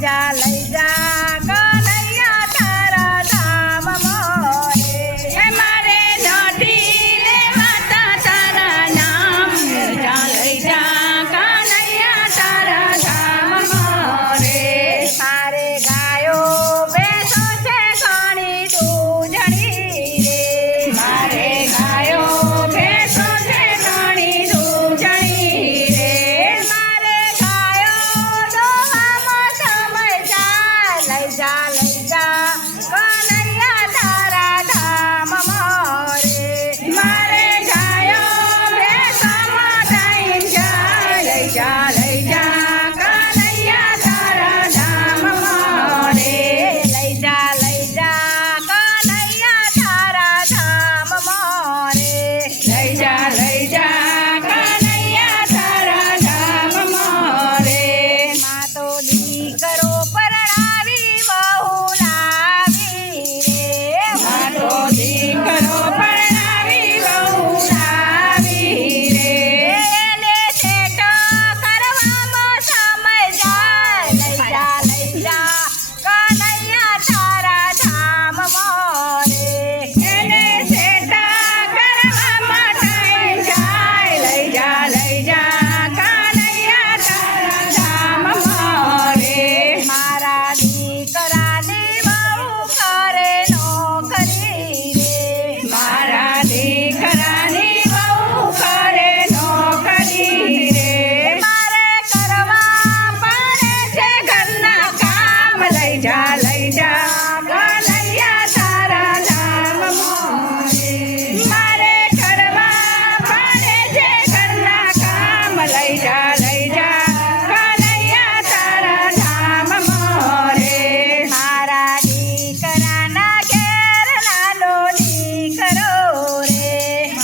લઈ જા કનૈયા તારા ધામ મોરે મારે નથી લેવાતા તારા નામ લઈ જા કનૈયા તારા ધામ મોરે મારે ગાયો બેસો છે ઘણી દૂધણી રે મારે ગાયો બેસો છે ઘણી દૂધણી રે મારે ગાયો દોવામાં સમય જાય લઈ જા કનૈયા તારા ધામ મોરે મારે ગાયો બેસવામાં ટાઈમ જાય લઈ જા કનૈયા તારા ધામ મોરે લઈ જા કનૈયા તારા ધામ મોરે લઈ જા કનૈયા તારા ધામ મોરે માં તો દીકરો પરણાવી બહુ લાવી રે માં તો દીકરો પરણાવી બહુ લાવી રે એને સેટ કરવામાં સમય જાય લઈ જા કનૈયા તારા ધામ મોરે એને સેટ કરવામાં ટાઈમ જાય લઈ જા કનૈયા તારા ધામ મોરે મારા દીકરાની બહુ કરે નોકરી રે મારા દીકરાની બહુ કરે નોકરી રે મારે કરવા પડે છે ઘરના કામ લઈ જા કનૈયા તારા ધામ મોરે મારે કરવા પડે છે ઘરના કામ લઈ જા કનૈયા તારા ધામ મોરે મારા દીકરાના ઘેર નાનો દીકરો રે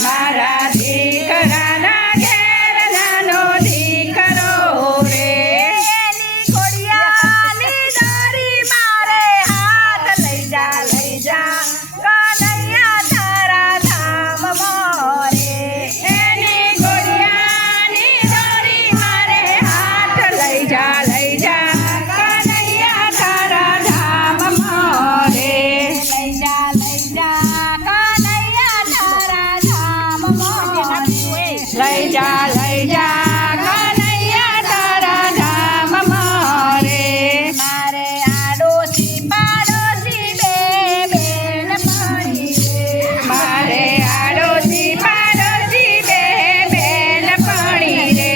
મારા દીકરાના ઘેર નાનો દીકરો રે એની ઘોડિયાની દોરી મારે હાથ લઈ જા કનૈયા તારા ધામ મોરે એની ઘોડિયાની દોરી મારે હાથ લઈ જા કનૈયા તારા ધામ મોરે લઈ જા કનૈયા તારા ધામ મોરે લઈ જા કનૈયા તારા ધામ મોરે મારે આડોશી પાડોશી બે બેન પડી રે મારે આડોશી પાડોશી બે બેન પડી રે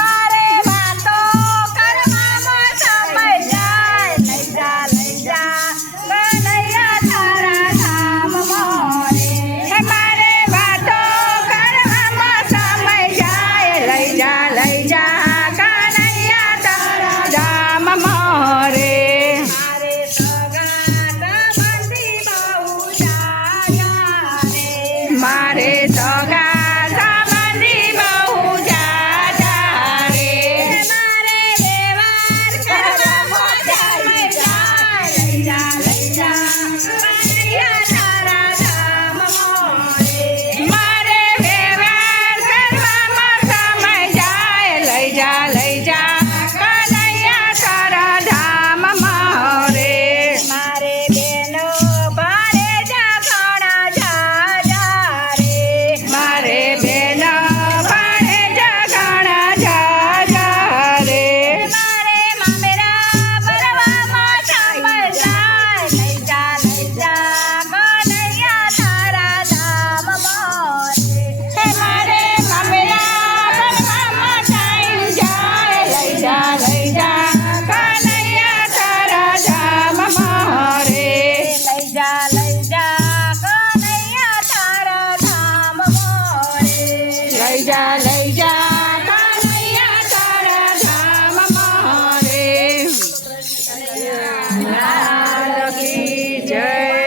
મારે વાતો કરવામાં સમય જાય લઈ જા કનૈયા તારા ધામ મોરે મારે વાતો કરવામાં સમય જાય લઈ જા કનૈયા તારા ધામ મોરે મારે સગા સંબંધી બહુ જાજા રે મારે સગા સંબંધી બહુ જાજા રે મારે વ્યવહાર કરવામાં સમય જાય લઈ જા કનૈયા તારા ધામ મોરે મારે વ્યવહાર કરવામાં સમય જાય લઈ જા કનૈયા તારા ધામ મોરે મારે બેનો ભારે ઘણા જાજા રે મારે બેનો ભારે ઘણા જાજા રે મારે મામેરા ભરવામાં સમય જાય લઈ જા કનૈયા તારા ધામ મોરે મારે મામેરા ભરવામાં ટાઈમ જાય લઈ જા કનૈયા તારા ધામ મોરે લઈ જા કનૈયા તારા ધામ મોરે લઈ જા